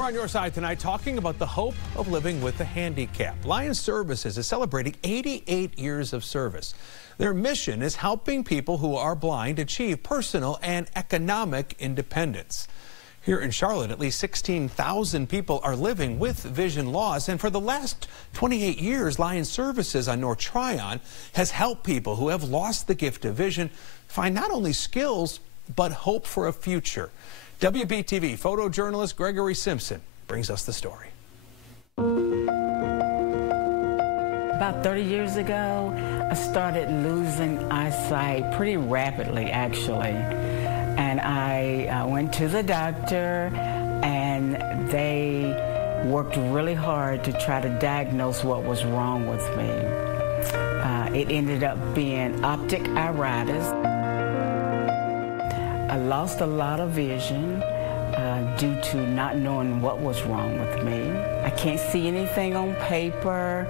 We're on your side tonight talking about the hope of living with a handicap. Lions Services is celebrating 88 years of service. Their mission is helping people who are blind achieve personal and economic independence. Here in Charlotte, at least 16,000 people are living with vision loss, and for the last 28 years, Lions Services on North Tryon has helped people who have lost the gift of vision find not only skills, but hope for a future. WBTV photojournalist Gregory Simpson brings us the story. About 30 years ago, I started losing eyesight pretty rapidly, actually. And I went to the doctor, and they worked really hard to try to diagnose what was wrong with me. It ended up being optic iritis. I lost a lot of vision due to not knowing what was wrong with me. I can't see anything on paper.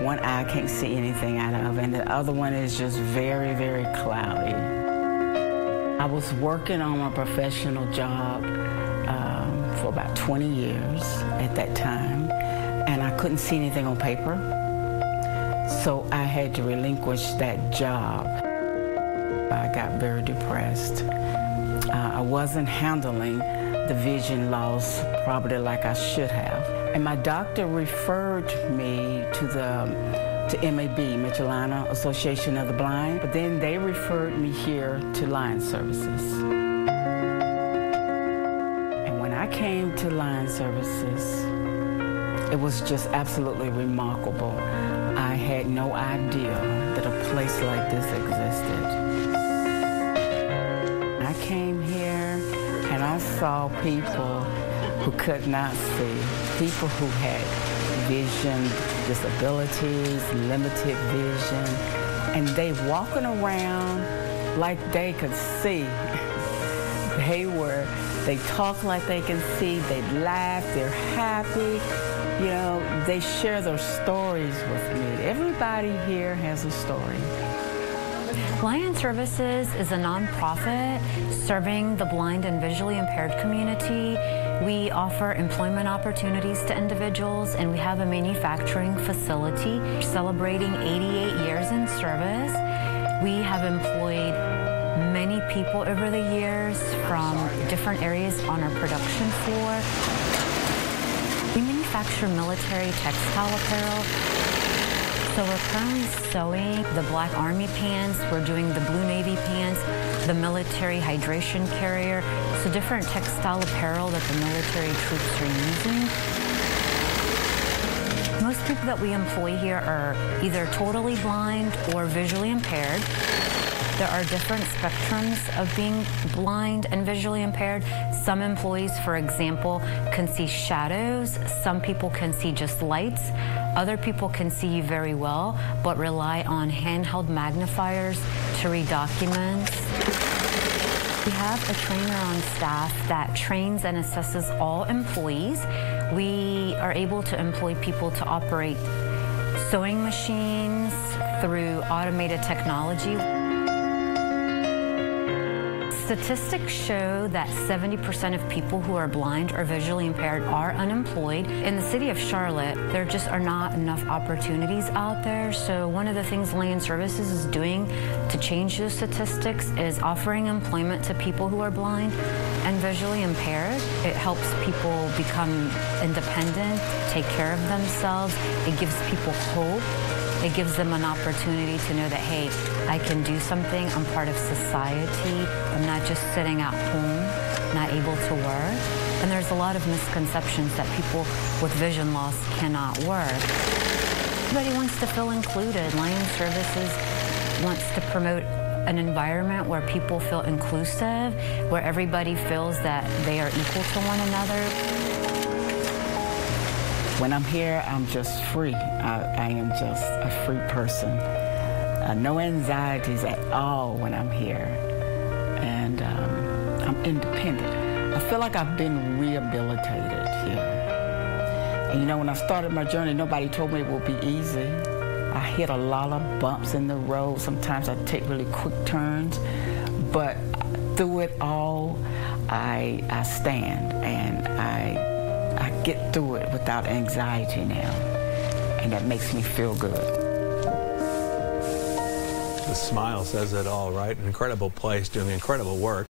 One eye I can't see anything out of, and the other one is just very, very cloudy. I was working on my professional job for about 20 years at that time, and I couldn't see anything on paper, so I had to relinquish that job. I got very depressed. I wasn't handling the vision loss probably like I should have. And my doctor referred me to MAB, Michelina Association of the Blind, but then they referred me here to Lions Services. And when I came to Lions Services, it was just absolutely remarkable. I had no idea that a place like this existed. I came here and I saw people who could not see, people who had vision disabilities, limited vision, and they walking around like they could see. They talk like they can see, they laugh, they're happy. You know, they share their stories with me. Everybody here has a story. Lions Services is a nonprofit serving the blind and visually impaired community. We offer employment opportunities to individuals, and we have a manufacturing facility celebrating 88 years in service. We have employed many people over the years from different areas on our production floor. We manufacture military textile apparel. So we're currently sewing the Black Army pants, we're doing the Blue Navy pants, the military hydration carrier, so different textile apparel that the military troops are using. Most people that we employ here are either totally blind or visually impaired. There are different spectrums of being blind and visually impaired. Some employees, for example, can see shadows. Some people can see just lights. Other people can see very well, but rely on handheld magnifiers to read documents. We have a trainer on staff that trains and assesses all employees. We are able to employ people to operate sewing machines through automated technology. Statistics show that 70% of people who are blind or visually impaired are unemployed. In the city of Charlotte, there just are not enough opportunities out there. So one of the things Lions Services is doing to change those statistics is offering employment to people who are blind and visually impaired. It helps people become independent, take care of themselves. It gives people hope. It gives them an opportunity to know that, hey, I can do something, I'm part of society, I'm not just sitting at home, not able to work. And there's a lot of misconceptions that people with vision loss cannot work. Everybody wants to feel included. Lions Services wants to promote an environment where people feel inclusive, where everybody feels that they are equal to one another. When I'm here, I'm just free. I am just a free person. No anxieties at all when I'm here. And I'm independent. I feel like I've been rehabilitated here. And you know, when I started my journey, nobody told me it would be easy. I hit a lot of bumps in the road. Sometimes I take really quick turns. But through it all, I stand and I get through it without anxiety now, and that makes me feel good. The smile says it all, right? An incredible place doing incredible work.